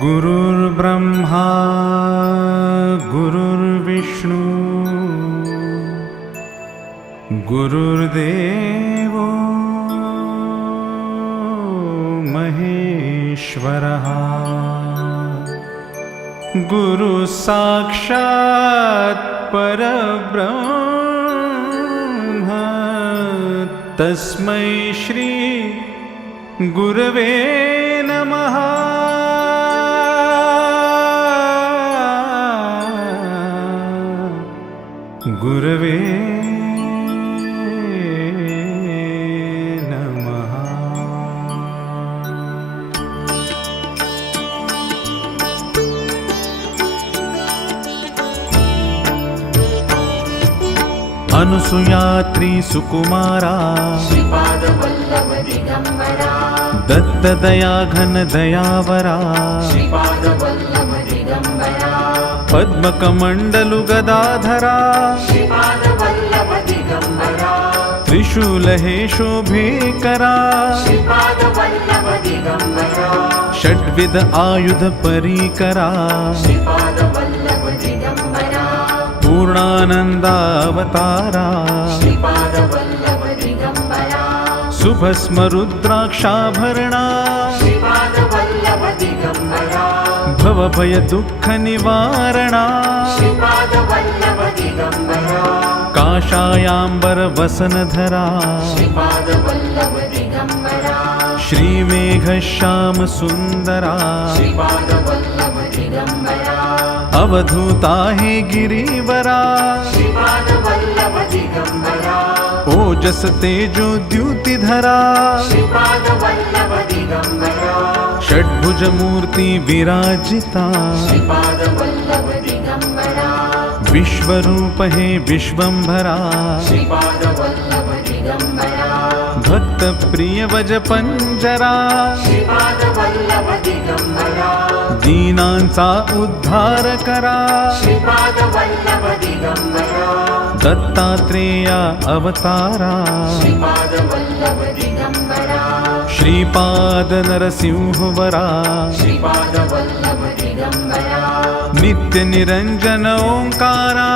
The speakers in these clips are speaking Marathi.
गुरुर्ब्रह्मा गुरुर्विष्णु गुरुर्देवो महेश्वरः गुरु साक्षात् परब्रह्म तस्मै श्री गुरवे नमः। गुरवे नमः। अनुसुयात्री सुकुमारा श्रीपादवल्लभ दिगंबरा दत्तदया घन दयावरा श्रीपादवल्लभ दिगंबरा पद्मकमण्डलु गदाधरा श्रीपादवल्लभ दिगंबरा त्रिशूलहे शोभेकरा श्रीपादवल्लभ दिगंबरा षड्विध आयुध परीकरा श्रीपादवल्लभ दिगंबरा पूर्णानन्दावतारा श्रीपादवल्लभ दिगंबरा सुभस्म रुद्राक्षाभरणा श्रीपादवल्लभ दिगंबरा भवभय दुःख निवारणा श्रीपादवल्लभ दिगंबरा काषायाम्बर वसनधरा श्रीपादवल्लभ दिगंबरा श्रीमेघश्याम सुन्दरा श्रीपादवल्लभ दिगंबरा अवधूता हे गिरिवरा श्रीपादवल्लभ दिगंबरा ओजस तेजो द्युतिधरा श्रीपादवल्लभ दिगंबरा षड्भुज मूर्ति विराजिता श्रीपादवल्लभ दिगंबरा विश्वरूप हे विश्वंभरा श्रीपादवल्लभ दिगंबरा भक्त प्रिय वज पंजरा श्रीपादवल्लभ दिगंबरा दीनांचा उद्धार करा श्रीपादवल्लभ दिगंबरा दत्तात्रेया अवतारा श्रीपादवल्लभ दिगंबरा श्रीपाद नरसिंहवरा श्रीपादवल्लभ दिगंबरा नित्य निरंजन ओंकारा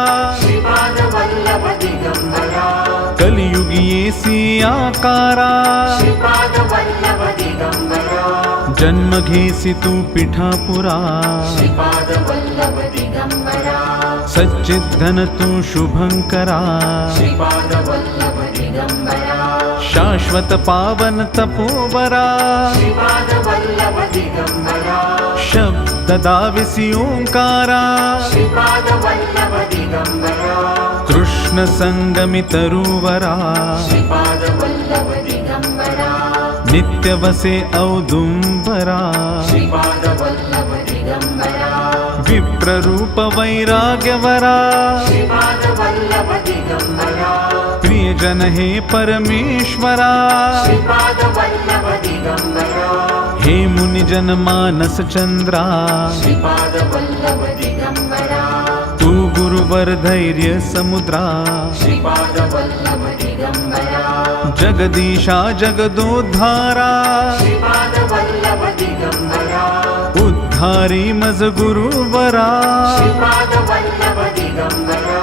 श्रीपादवल्लभ दिगंबरा कलियुगी आकारा श्रीपादवल्लभ दिगंबरा जन्म घेसी तू पिठापुरा श्रीपादवल्लभ दिगंबरा सच्चिद्धन तू शुभंकरा श्रीपादवल्लभ दिगंबरा शाश्वत पावन तपोवरा श्रीपादवल्लभ दिगंबरा शब्ददाविसी ओंकारा श्रीपादवल्लभ दिगंबरा कृष्ण संगमि तरुवरा श्रीपादवल्लभ दिगंबरा नित्यवसे औदुंबरा श्रीपादवल्लभ दिगंबरा विप्ररूप वैराग्यवरा श्रीपादवल्लभ दिगंबरा प्रियजन हे परमेश्वरा श्रीपादवल्लभ दिगंबरा हे मुनिजन मानस चंद्रा श्रीपादवल्लभ दिगंबरा तू गुरुवर धैर्य समुद्रा श्रीपादवल्लभ दिगंबरा जगदीशा जगदोद्धारा श्रीपादवल्लभ दिगंबरा उद्धारी मज गुरुवरा श्रीपादवल्लभ दिगंबरा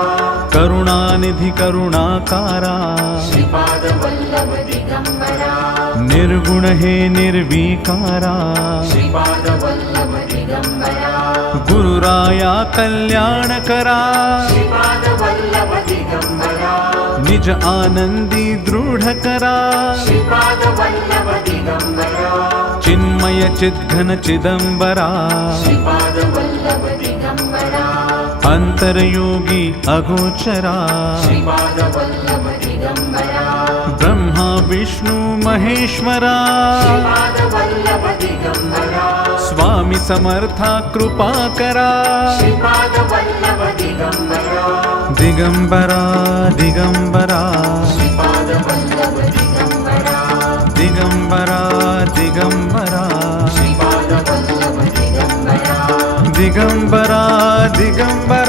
करुणानिधि करुणाकारा श्रीपादवल्लभ दिगंबरा निर्गुण हे निर्विकारा श्रीपादवल्लभ दिगंबरा गुरुराया कल्याण करा श्रीपादवल्लभ दिगंबरा निज आनंदी दृढ करा श्रीपादवल्लभ दिगंबरा चिन्मय चिद्घन चिदंबरा श्रीपादवल्लभ दिगंबरा अंतरयोगी अगोचरा श्रीपादवल्लभ दिगंबरा ब्रह्मा विष्णु महेश्वरा श्रीपादवल्लभ दिगंबरा स्वामी समर्था कृपा करा श्रीपादवल्लभ दिगंबरा दिगंबरा दिगंबरा श्रीपादवल्लभ दिगंबरा दिगंबरा दिगंबरा श्रीपादवल्लभ दिगंबरा दिगंबरा दिगंबरा